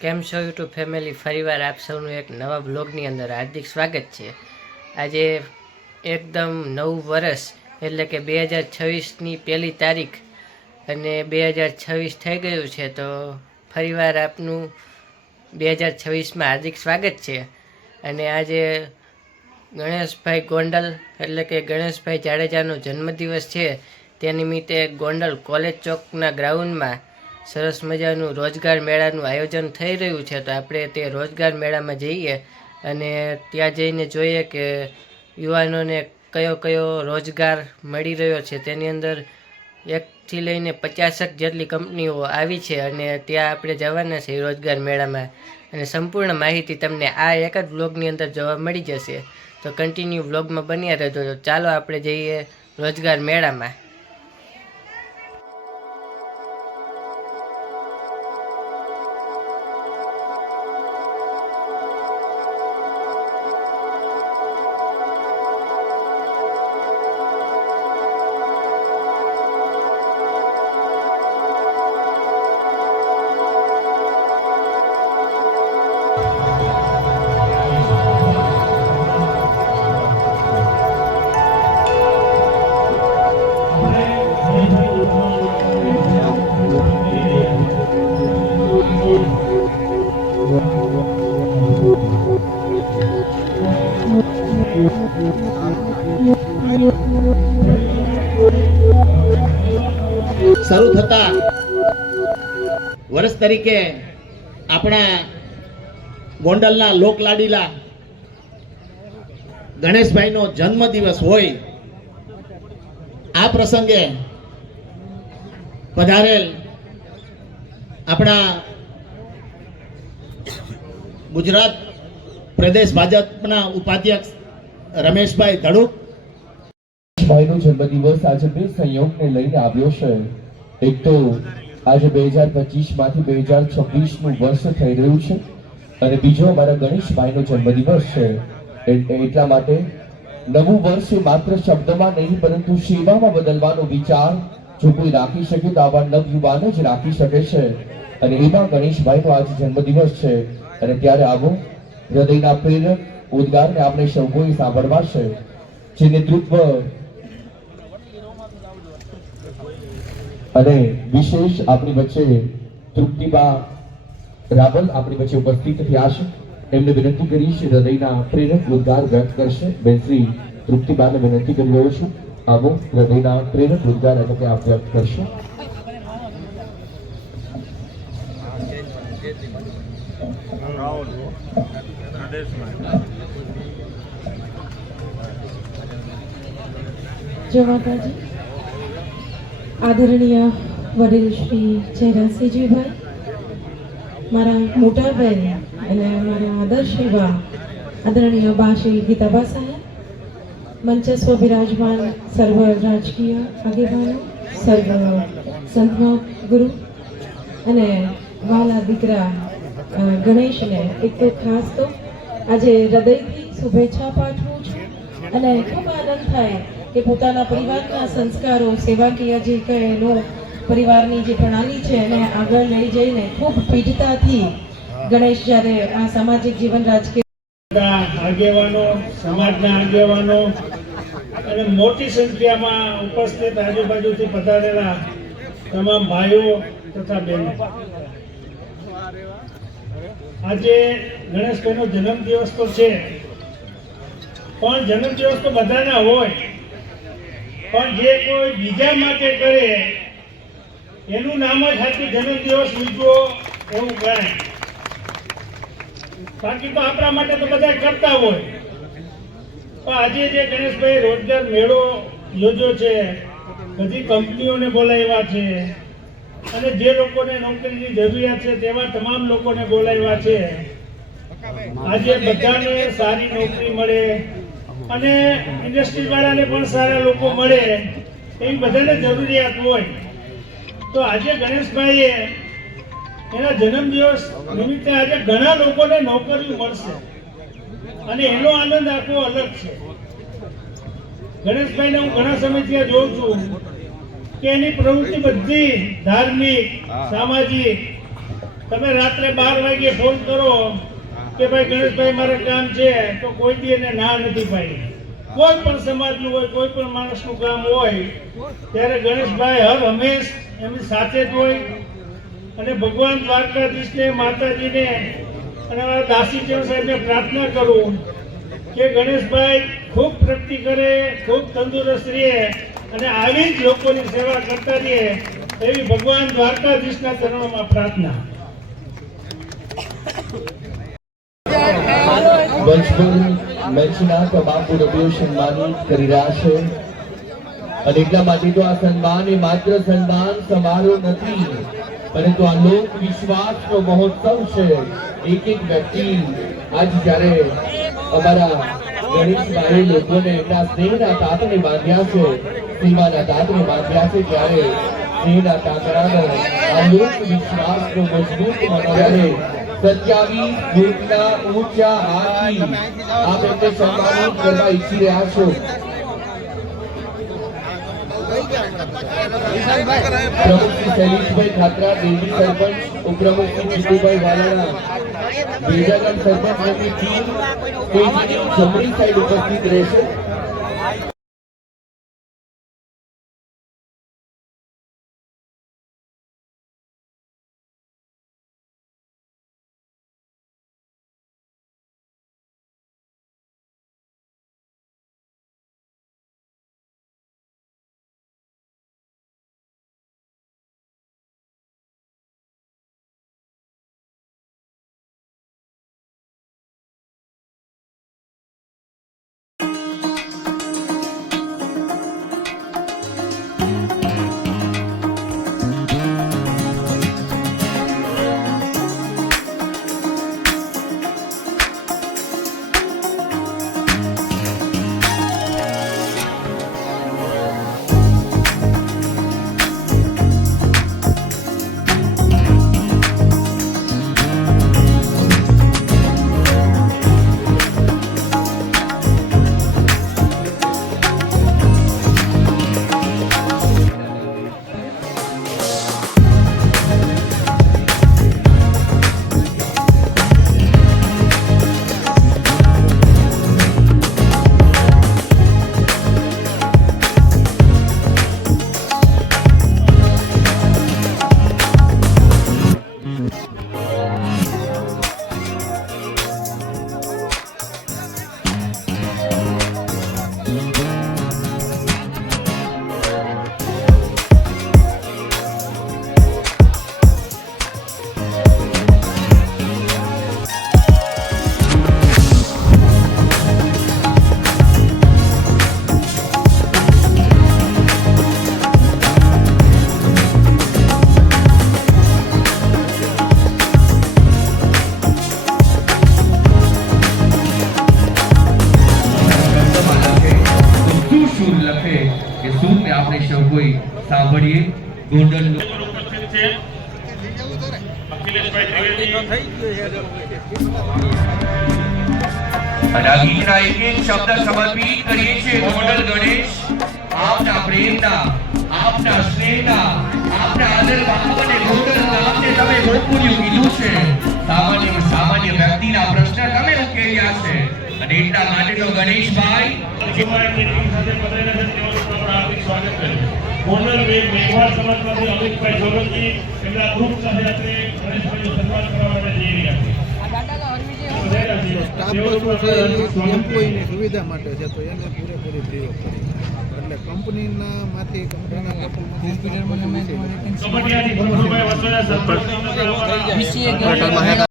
કેમ છો YouTube family, ફરીવાર આપ સૌનું એક નવા બ્લોગની અંદર હાર્દિક સ્વાગત છે। આજે એકદમ નવું વર્ષ એટલે કે 2026ની પહેલી તારીખ અને 2026 થઈ ગયું છે, તો ફરીવાર આપનું 2026માં હાર્દિક સ્વાગત છે। અને આજે ગણેશભાઈ ગોંડલ એટલે કે ગણેશભાઈ જાડેજાનો જન્મદિવસ છે, તે નિમિત્તે ગોંડલ કોલેજ ચોકના ગ્રાઉન્ડમાં સરસ મજાનું રોજગાર મેળાનું આયોજન થઈ રહ્યું છે। તો આપણે તે રોજગાર મેળામાં જઈએ અને ત્યાં જઈને જોઈએ કે યુવાનોને કયો કયો રોજગાર મળી રહ્યો છે। તેની અંદર 1થી લઈને 50 જેટલી કંપનીઓ આવી છે અને ત્યાં આપણે જવાના છે રોજગાર મેળામાં, અને સંપૂર્ણ માહિતી તમને આ એક જ બ્લોગની અંદર જોવા મળી જશે। તો કન્ટિન્યુ બ્લોગમાં બન્યા રહેજો। તો ચાલો આપણે જઈએ રોજગાર મેળામાં। શરૂ થતા વર્ષ તરીકે આપણા ગોંડલના લોકલાડીલા ગણેશભાઈનો જન્મદિવસ હોય, આ પ્રસંગે પધારેલ આપણા ગુજરાત પ્રદેશ ભાજપના ઉપાધ્યક્ષ રમેશભાઈ ધડુક ભાઈનો જન્મદિવસ આજે બે સંયોગને લઈને આવ્યો છે। એક તો આજે 2025 માંથી 2026 નું વર્ષ થઈ રહ્યું છે, અને બીજો અમારા ગણેશભાઈનો જન્મદિવસ છે। એટલા માટે નવું વર્ષ માત્ર શબ્દમાં નહીં પરંતુ સેવામાં બદલવાનો વિચાર જો કોઈ રાખી શકે તો આવા નવયુવાન જ રાખી શકે છે, અને એમાં ગણેશભાઈનો આજે જન્મદિવસ છે। અને ત્યારે આવો હૃદયના પ્રેરક ઉદ્ગારને આપણે સૌ કોઈ સાંભળવા છે, જે નેતૃત્વ અને વિશેષ આપણી વચ્ચે તૃપ્તિબા રાવલ આપણી વચ્ચે ઉપસ્થિત થયા છે। એમને વિનંતી કરીશ હૃદયના પ્રેરક ઉદ્ગાર વ્યક્ત કરશે। બેન શ્રી તૃપ્તિબાને વિનંતી કરી રહ્યો છું, આવો હૃદયના પ્રેરક ઉદ્ગાર એટલે આપ વ્યક્ત કરશો। જય માતાજી। આદરણીય વડીલ શ્રી જયરાજસિંહજીભાઈ, મારા મોટા બહેન અને મારા આદર્શ એવા આદરણીય બા શ્રી ગીતાબા સાહેબ, મંચસ્વ બિરાજમાન સર્વ રાજકીય આગેવાનો, સર્વ સંતનો ગુરુ અને વાલા દીકરા ગણેશને એક તો ખાસ તો આજે હૃદયથી શુભેચ્છા પાઠવું છું, અને ખૂબ આનંદ થાય કે પોતાના પરિવારના સંસ્કારો, સેવાકીય જે કહેનો પરિવારની જે પ્રણાલી છે એને આગળ લઈ જઈને ખૂબ પીઠતાથી ગણેશ જ્યારે આ સામાજિક જીવન રાજકીય આગેવાનો, સમાજના આગેવાનો અને મોટી સંખ્યામાં ઉપસ્થિત આજુબાજુથી પધારેલા તમામ ભાઈઓ તથા બહેનો, આજે ગણેશભાઈનો જન્મદિવસ તો છે, પણ જન્મદિવસ તો બધાના હોય, પણ જે કોઈ બીજા માટે કરે એનું નામ જ સાચું જન્મદિવસ ઉજવો એવું ગણાય। બાકી તો આપણા માટે તો બધા કરતા હોય, પણ આજે જે ગણેશભાઈ રોજગાર મેળો યોજ્યો છે, બધી કંપનીઓને બોલાવ્યા છે, અને જે લોકોને નોકરીની જરૂરિયાત છે તેવા તમામ લોકોને બોલાવ્યા છે। આજે બધાને સારી નોકરી મળે અને ઇન્ડસ્ટ્રી વાળાને પણ સારા લોકો મળે એવી બધાને જરૂરિયાત હોય, તો આજે ગણેશભાઈએ એના જન્મદિવસ નિમિત્તે આજે ઘણા લોકોને નોકરી મળશે અને એનો આનંદ આખો અલગ છે। ગણેશભાઈને હું ઘણા સમયથી જોઉં છું કે એની પ્રવૃત્તિ બધી ધાર્મિક, સામાજિક તમે રાત્રે 12 વાગે ફોન કરો કે ભાઈ ગણેશભાઈ મારે કામ છે, તો કોઈ દી એને ના નથી પાડી. કોઈ પણ સમાજનું હોય, કોઈ પણ માણસનું કામ હોય, ત્યારે ગણેશભાઈ હર હંમેશ એમની સાથે જ હોય. અને ભગવાન દ્વારકાધીશને, માતાજીને અને અમારા દાસીચરણ સાહેબને પ્રાર્થના કરું કે ગણેશભાઈ ખૂબ પ્રગતિ કરે, ખૂબ તંદુરસ્ત રહે અને આવી જ લોકોની સેવા કરતા રહે, એવી ભગવાન દ્વારકાધીશના ચરણોમાં પ્રાર્થના. મંચના તમામ મુરબ્બીઓ સન્માનિત કરી રહ્યા છે અને એટલા માટે તો આ સન્માન એ માત્ર સન્માન સમારોહ નથી, પરંતુ આ લોક વિશ્વાસનો મહોત્સવ છે. એક વ્યક્તિ આજ જ્યારે અમારા ગણેશભાઈ લોકોને એમના સ્નેહના તાતને બાંધ્યા છે, સીમાના તાતને બાંધ્યા છે, ત્યારે સ્નેહના તાતરાનો આ લોક વિશ્વાસનો મજબૂત મનોબળ 27 ફૂટના ઊંચા હાથી આપ એમને સન્માનિત કરવા ઈચ્છી રહ્યા છો. પ્રમુખ શ્રી શૈલેષભાઈ ખાતરા, દેવી સરપંચ, ઉપપ્રમુખ શ્રી જીતુભાઈ વાલાણા, ભેજાગઢ સરપંચની ટીમ સ્ટેજની જમણી સાઈડ ઉપસ્થિત રહેશે. સાંભળીએ ગોંડલ અને આ ગીતના એક એક શબ્દ સમર્પિત કરીએ છીએ ગોંડલ ગણેશ આપના પ્રેમના, આપના સ્નેહના, આપના આદર ભાવ અને ગોંડલ નામને તમે ગોકુળ્યું કીધું છે. સામાન્ય વ્યક્તિના પ્રશ્ન તમે ઉકેલ્યા છે અને એટલા માટે તો ગણેશભાઈ ગોંડલ મેઘવાળ સમાજમાંથી અમિતભાઈ જોગતજી એમના ગ્રુપ સાથે આપણે ગણેશભાઈનું સન્માન કરવા માટે જઈ રહ્યા છીએ. એમ્પ્લોયની સુવિધા માટે છે, તો એને પૂરેપૂરી ફ્રી ઓફ કરી એટલે કંપનીના માંથી કબડ્ડીયાથી પ્રફુલભાઈ વસોયા સરપંચ